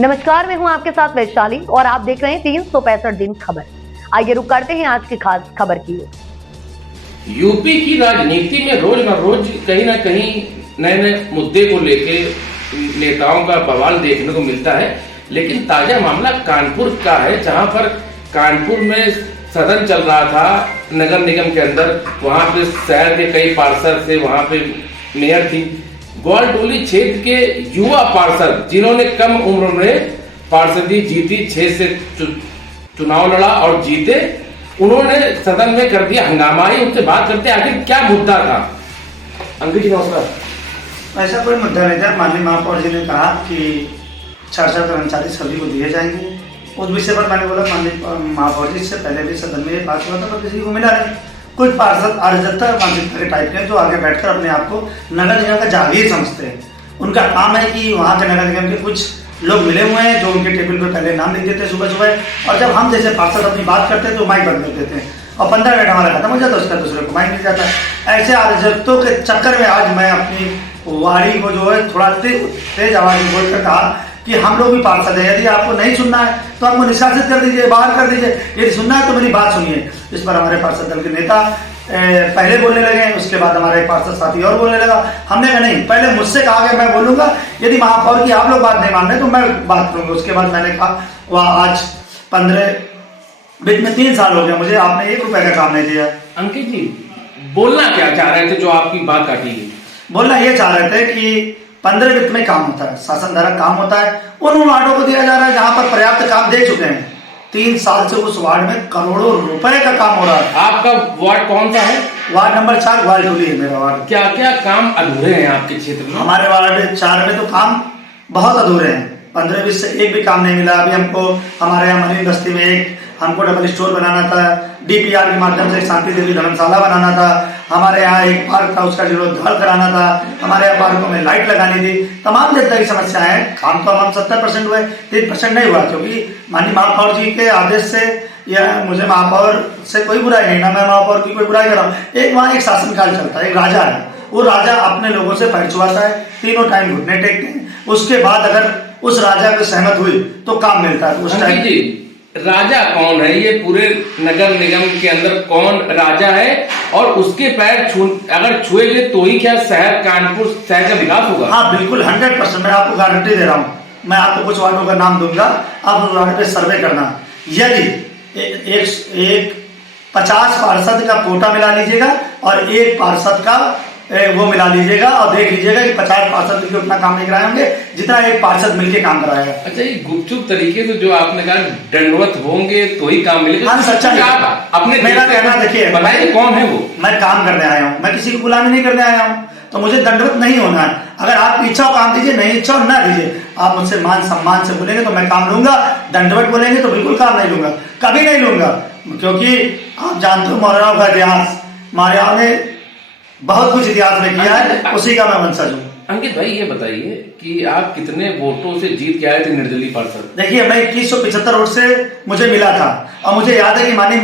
नमस्कार, मैं हूं आपके साथ वैशाली और आप देख रहे हैं 365 दिन खबर। आइए रुक करते हैं आज की खास खबर की ओर। यूपी की राजनीति में रोज न रोज कहीं ना कहीं नए नए मुद्दे को लेके नेताओं का बवाल देखने को मिलता है, लेकिन ताजा मामला कानपुर का है, जहां पर कानपुर में सदन चल रहा था नगर निगम के अंदर। वहां पे शहर के कई पार्षद थे, वहां पे मेयर थी। ग्वालटोली क्षेत्र के युवा पार्षद जिन्होंने कम उम्र में पार्षदी जीती, 6 से चुनाव लड़ा और जीते, उन्होंने सदन में कर दिया हंगामा। उनसे बात करते आखिर क्या मुद्दा था। अंकित जी नमस्कार। ऐसा कोई मुद्दा नहीं था। माननीय महापौर जी ने कहा कि 4 कर्मचारी सभी को दिए जाएंगे। उस विषय पर मैंने बोला माननीय महापौर जी, इससे पहले भी सदन में ये बात हुआ था पर किसी को मिला नहीं। कुछ पार्षद अराजकता मानसिकता के टाइप के जो आगे बैठकर अपने आप को नगर निगम का जागीर समझते हैं। उनका काम है कि वहाँ के नगर निगम के कुछ लोग मिले हुए हैं जो उनके टेबल पर पहले नाम लिख देते हैं सुबह सुबह, और जब हम जैसे पार्षद अपनी बात करते हैं तो माइक बंद कर देते हैं और 15 मिनट हमारा खत्म हो जाता है, उसका दूसरे को माइक मिल जाता है। ऐसे अराजकताओं के चक्कर में आज मैं अपनी वाणी को जो है थोड़ा तेज आवाज में बोलकर कहा कि हम लोग भी पार्षद हैं। यदि आपको नहीं सुनना है तो आपको निष्कासित कर दीजिए, बाहर कर दीजिए। यदि सुनना है तो मेरी बात सुनिए। इस पर हमारे पार्षद दल के नेता पहले बोलने लगे, उसके बाद हमारा एक पार्षद साथी और बोलने लगा। हमने कहा नहीं, पहले मुझसे कहा गया मैं बोलूंगा, यदि महापौर की आप लोग बात नहीं मान रहे तो मैं बात करूंगा। उसके बाद मैंने कहा वह आज 15 बीच में 3 साल हो गया मुझे, आपने 1 रुपए का काम नहीं दिया। अंकित जी बोलना क्या चाह रहे थे जो आपकी बात काटी गई? बोलना ये चाह रहे थे कि 15 वित्त में काम होता है, शासन द्वारा काम होता है, उन वार्डों को दिया जा रहा है जहां पर पर्याप्त काम दे चुके हैं। 3 साल से उस वार्ड में करोड़ों रुपए का काम हो रहा है। आपका वार्ड कौन सा है? वार्ड नंबर 4 ग्वालटोली है मेरा वार्ड। क्या क्या काम अधूरे हैं आपके क्षेत्र में? हमारे वार्ड 4 में तो काम बहुत अधूरे हैं। 15-20 से एक भी काम नहीं मिला। अभी हमको हमारे यहाँ मनी बस्ती में हमको डबल स्टोर बनाना था, डीपीआर के माध्यम से शांति देवी धर्मशाला बनाना था, हमारे यहाँ एक पार्क था उसका जीर्णोद्धार कराना था, हमारे यहाँ पार्कों में लाइट लगानी थी। तमाम जनता की समस्याएं हैं। काम तो हम 70% हुए, 3% नहीं हुआ, क्योंकि माननीय महापौर जी के आदेश से या मुझे महापौर से कोई बुराई नहीं, ना मैं महापौर की कोई बुराई कर रहा हूँ। एक वहाँ एक शासनकाल चलता है, एक राजा है, वो राजा अपने लोगों से पैर छुआता है, तीनों टाइम घुटने टेकते हैं। उसके बाद अगर उस राजा को सहमत हुई तो काम मिलता है। उस टाइम राजा कौन है? ये पूरे नगर निगम के अंदर कौन राजा है? और उसके पैर अगर छुएंगे तो ही क्या शहर कानपुर शहर का विकास होगा? हाँ बिल्कुल, 100% मैं आपको गारंटी दे रहा हूँ। मैं आपको कुछ वार्डों का नाम दूंगा, आप उस वार्ड पे सर्वे करना। यदि एक 50 पार्षद का कोटा मिला लीजिएगा और एक पार्षद का वो मिला लीजिएगा और देख लीजिएगा कि 50 पार्षद मिलकर उतना काम नहीं कराए होंगे जितना एक पार्षद मिलकर काम कराएगा। अच्छा, ये गुपचुप तरीके से जो आपने कहा दंडवत होंगे तो ही काम मिलेगा। हाँ सच्चा है। आप अपने मेरा कहना देखिए, बताइए कौन है वो? मैं काम करने आया हूँ, मैं किसी को गुलामी नहीं करने आया हूँ, तो मुझे दंडवत नहीं होना है। अगर आपकी इच्छा हो काम दीजिए, नहीं इच्छा हो ना दीजिए। आप मुझसे मान सम्मान से बोलेंगे तो मैं काम लूंगा, दंडवत बोलेंगे तो बिल्कुल काम नहीं लूंगा, कभी नहीं लूंगा। क्योंकि आप जानते हो मौर्यों का इतिहास, मौर्यों ने बहुत कुछ इतिहास में किया है, उसी का मैं वंशज हूँ। अंकित भाई ये बताइए कि आप कितने वोटों से जीत के आए थे निर्दलीय पार्षद? देखिए, मैं 2175 वोट से मुझे मिला था, और मुझे याद है कि माननीय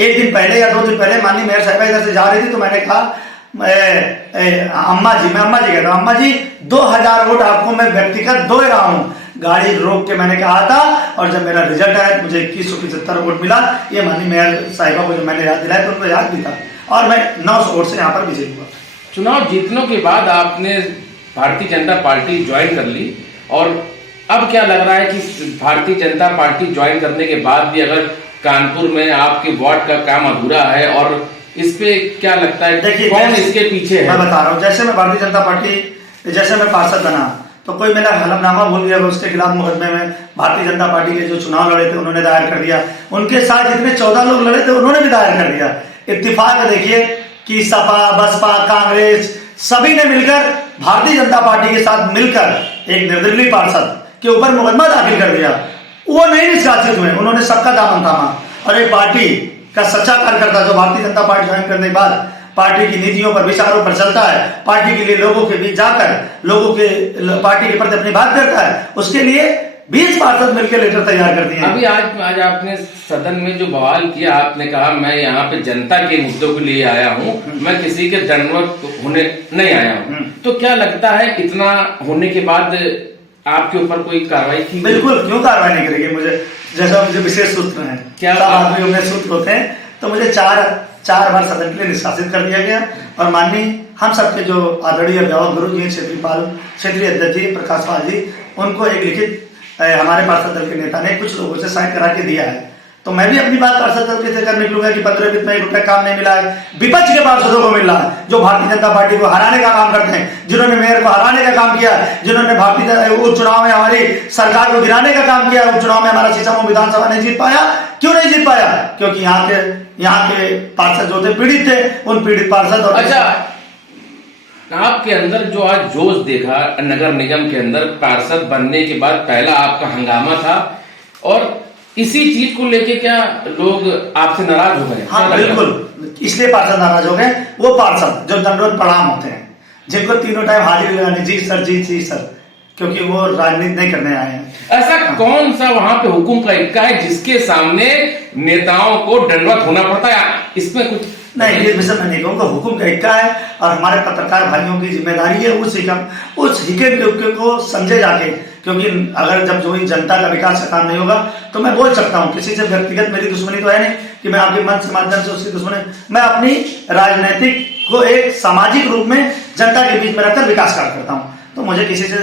1 दिन पहले या 2 दिन पहले माननीय मेयर साहिबा इधर से जा रही थी तो मैंने कहा अम्मा जी कहता हूँ, अम्मा जी 2000 वोट आपको मैं व्यक्तिगत दे रहा हूँ। गाड़ी रोक के मैंने कहा था, और जब मेरा रिजल्ट आया मुझे 2175 वोट मिला। ये माननीय मेयर साहिबा को जब मैंने याद दिलाया तो उनको याद भी था, और मैं 900 वोट से यहाँ पर विजयी हुआ। चुनाव जीतने के बाद आपने भारतीय जनता पार्टी ज्वाइन कर ली, और अब क्या लग रहा है कि भारतीय जनता पार्टी ज्वाइन करने के बाद भी अगर कानपुर में आपके वार्ड का काम अधूरा है, और इस पे क्या लगता है? देखिए कौन इसके पीछे है? मैं बता रहा हूँ, जैसे मैं भारतीय जनता पार्टी, जैसे मैं पार्षद बना तो कोई मेरा हलफनामा भूल गया, उसके खिलाफ मुकदमे में भारतीय जनता पार्टी के जो चुनाव लड़े थे उन्होंने दायर कर दिया। उनके साथ जितने 14 लोग लड़े थे उन्होंने भी दायर कर दिया। इत्तेफाक देखिए कि सपा, बसपा, कांग्रेस सभी ने मिलकर भारतीय जनता पार्टी के साथ मिलकर एक निर्दलीय पार्षद के ऊपर मुकदमा दाखिल कर दिया। वो नहीं निष्कासित हुए, उन्होंने सबका दामन थामा, और एक पार्टी का सच्चा कार्यकर्ता जो भारतीय जनता पार्टी ज्वाइन करने के बाद पार्टी की नीतियों पर, विचारों पर चलता है, पार्टी के लिए लोगों के बीच जाकर लोगों के पार्टी के प्रति अपनी बात करता है, उसके लिए 20 पार्षद मिलकर लेटर तैयार कर दिए। अभी आज आपने सदन में जो बवाल किया, आपने कहा मैं यहाँ पे जनता के मुद्दों के लिए आया हूँ, मैं किसी के दंडवत होने नहीं आया हूँ। तो क्या लगता है इतना होने के बाद आपके ऊपर कोई कार्रवाई की? बिल्कुल, क्यों कार्रवाई नहीं करेगी? मुझे जैसा मुझे विशेष सूत्र है, क्या सब आदमियों में सूत्र होते हैं, तो मुझे चार बार सदन के लिए निष्कासित कर दिया गया। और माननीय हम सबके जो आदरणीय अभिभावक गुरु जी, क्षेत्रीय अध्यक्ष जी प्रकाश पाल जी, उनको एक लिखित हमारे पार्षद दल के नेता ने कुछ लोगों से साइन करा के दिया है। तो मैं भी अपनी बात पार्षद दल के कर निकलूंगा कि 15 वित्त में 1 रुपया काम नहीं मिला है। विपक्ष के पार्षदों को मिल रहा है, जो भारतीय जनता पार्टी को हराने का काम करते हैं, जिन्होंने मेयर को हराने का काम किया, जिन्होंने उपचुनाव में हमारी सरकार को गिराने का काम किया। उपचुनाव में हमारा शीशम विधानसभा नहीं जीत पाया। क्यों नहीं जीत पाया? क्योंकि यहाँ के पार्षद जो थे पीड़ित थे, उन पीड़ित पार्षद। और अच्छा, आपके अंदर जो आज जोश देखा नगर निगम के अंदर पार्षद बनने के बाद, पहला आपका हंगामा था, और इसी चीज को लेके क्या लोग आपसे नाराज हो गए? हाँ बिल्कुल, इसलिए पार्षद नाराज हो गए। वो पार्षद जो दंडवत प्रणाम होते हैं, जिनको तीनों टाइम हाजिरी लगानी, जी सर जी सर, क्योंकि वो राजनीति नहीं करने आए हैं। ऐसा कौन सा वहां पे हुकुम का इक्का है जिसके सामने नेताओं को दंडवत होना पड़ता है? इसमें कुछ नहीं, ये विषय मैं नहीं कहूँगा, हुकुम का इक्का है। और हमारे पत्रकार भाइयों की जिम्मेदारी है उस हिकम को समझे जाके, क्योंकि अगर जब जो ही जनता का विकास का काम नहीं होगा तो मैं बोल सकता हूँ। किसी से व्यक्तिगत मेरी दुश्मनी तो है नहीं कि मैं आपके मंच के माध्यम से उसकी दुश्मनी, मैं अपनी राजनीतिक को एक सामाजिक रूप में जनता के बीच में रखकर विकास कार्य करता हूँ। तो मुझे किसी से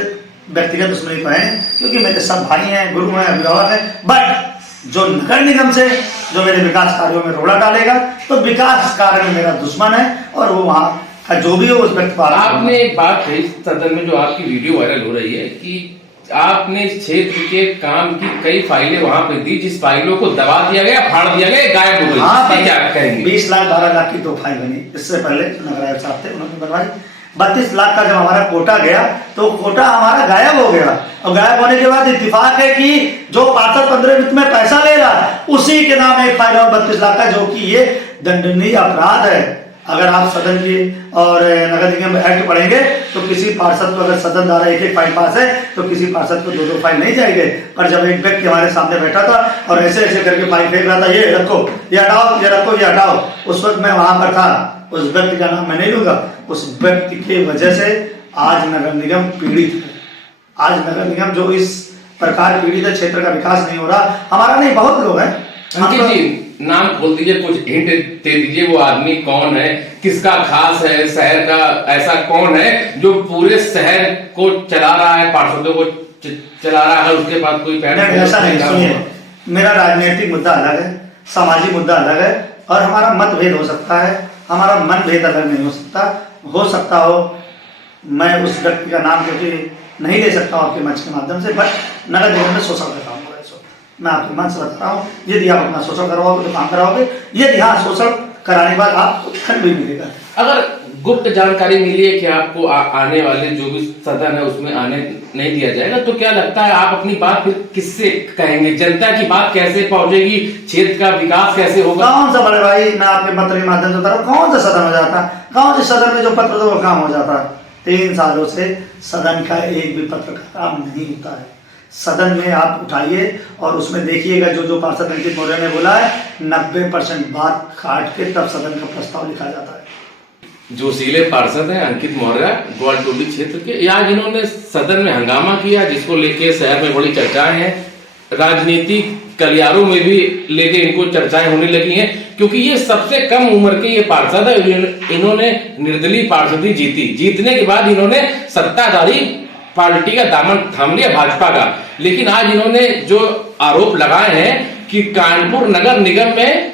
व्यक्तिगत दुश्मनी तो है नहीं, क्योंकि मेरे सब भाई हैं, गुरु हैं, अभिभावक हैं। बट जो नगर निगम से जो मेरे विकास कार्यों में रोड़ा डालेगा, तो विकास कार्य में मेरा दुश्मन है, और वो वहाँ जो भी हो उस व्यक्ति पर। आपने एक बात कही सदन में, जो आपकी वीडियो वायरल हो रही है, कि आपने क्षेत्र के काम की कई फाइलें वहां पे दी, जिस फाइलों को दबा दिया गया, फाड़ दिया गया, गायब हो गई। हाँ, क्या कहेंगे? 20 लाख 12 लाख की 2 फाइल बनी। इससे पहले नगर आयुक्त साहब थे, उन्होंने बनवाई। 32 लाख का जब हमारा कोटा गया, तो कोटा हमारा गायब हो गया। और गायब होने के बाद इत्तेफाक है कि जो पार्षद 15 वित्त में पैसा ले रहा है, उसी के नाम एक फाइल और 32 लाख का, जो कि ये दंडनीय अपराध है। अगर आप सदन की और नगर निगम एक्ट पढ़ेंगे तो किसी पार्षद को, अगर सदन द्वारा एक फाइल पास है, तो किसी पार्षद को 2 फाइल नहीं जाएंगे। पर जब एक व्यक्ति हमारे सामने बैठा था और ऐसे ऐसे करके फाइल फेंक रहा था, ये रखो, ये हटाओ, ये रखो, ये हटाओ, उस वक्त मैं वहां पर था। उस व्यक्ति का नाम मैं नहीं लूंगा। उस व्यक्ति की वजह से आज नगर निगम पीड़ित है। आज नगर निगम जो इस प्रकार पीड़ित है, क्षेत्र का विकास नहीं हो रहा। हमारा नहीं, बहुत लोग हैं। अंकित जी, नाम खोल दीजिए, कुछ हिंट दे दीजिए, वो आदमी कौन है, किसका खास है, शहर का ऐसा कौन है जो पूरे शहर को चला रहा है, पार्षदों को चला रहा है, उसके बाद कोई पैर? ऐसा नहीं, सुनिए, मेरा राजनीतिक मुद्दा अलग है, सामाजिक मुद्दा अलग है, और हमारा मतभेद हो सकता है, हमारा मनभेद अलग नहीं हो सकता हो। मैं उस व्यक्ति का नाम क्योंकि नहीं ले सकता हूँ आपके मंच के माध्यम से, बट नगर निगम में शोषण का काम हो रहा है। मैं आपके मंच से बता रहा हूँ, यदि आप अपना शोषण करवाओगे तो काम कराओगे, यदि हाँ शोषण कराने के बाद आपको खंड भी मिलेगा। अगर गुप्त जानकारी मिली है कि आपको आने वाले जो भी सदन है उसमें आने नहीं दिया जाएगा, तो क्या लगता है आप अपनी बात फिर किससे कहेंगे? जनता की बात कैसे पहुंचेगी? क्षेत्र का विकास कैसे होगा? कौन सा बड़े भाई, मैं आपके पत्र के माध्यम से बता रहा हूँ, कौन सा सदन हो जाता है? कौन से सदन में जो पत्र दो काम हो जाता है? 3 सालों से सदन का एक भी पत्र का काम नहीं होता है। सदन में आप उठाइए और उसमें देखिएगा, जो पार्षद अंकित मौर्य ने बोला है, 90% बात काट के तब सदन का प्रस्ताव लिखा जाता है। जोशीले पार्षद हैं अंकित मौर्य, ग्वालटोली क्षेत्र के। आज इन्होंने सदन में हंगामा किया, जिसको लेके शहर में बड़ी चर्चाएं हैं, राजनीतिक गलियारों में भी लेके इनको चर्चाएं होने लगी हैं, क्योंकि ये सबसे कम उम्र के ये पार्षद है। इन्होंने निर्दलीय पार्षदी जीतने के बाद इन्होंने सत्ताधारी पार्टी का दामन थाम लिया, भाजपा का। लेकिन आज इन्होंने जो आरोप लगाए हैं कि कानपुर नगर निगम में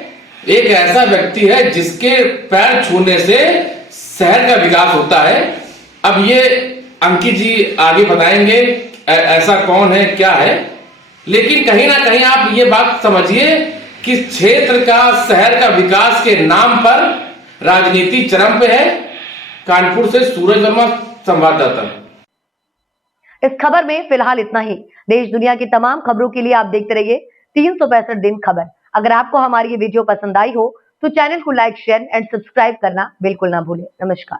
एक ऐसा व्यक्ति है जिसके पैर छूने से शहर का विकास होता है। अब ये अंकित जी आगे बताएंगे ऐसा कौन है, क्या है, लेकिन कहीं ना कहीं आप ये बात समझिए कि क्षेत्र का, शहर का विकास के नाम पर राजनीति चरम पे है। कानपुर से सूरज वर्मा, संवाददाता। इस खबर में फिलहाल इतना ही। देश दुनिया की तमाम खबरों के लिए आप देखते रहिए 365 दिन खबर। अगर आपको हमारी ये वीडियो पसंद आई हो तो चैनल को लाइक, शेयर एंड सब्सक्राइब करना बिल्कुल ना भूलें। नमस्कार।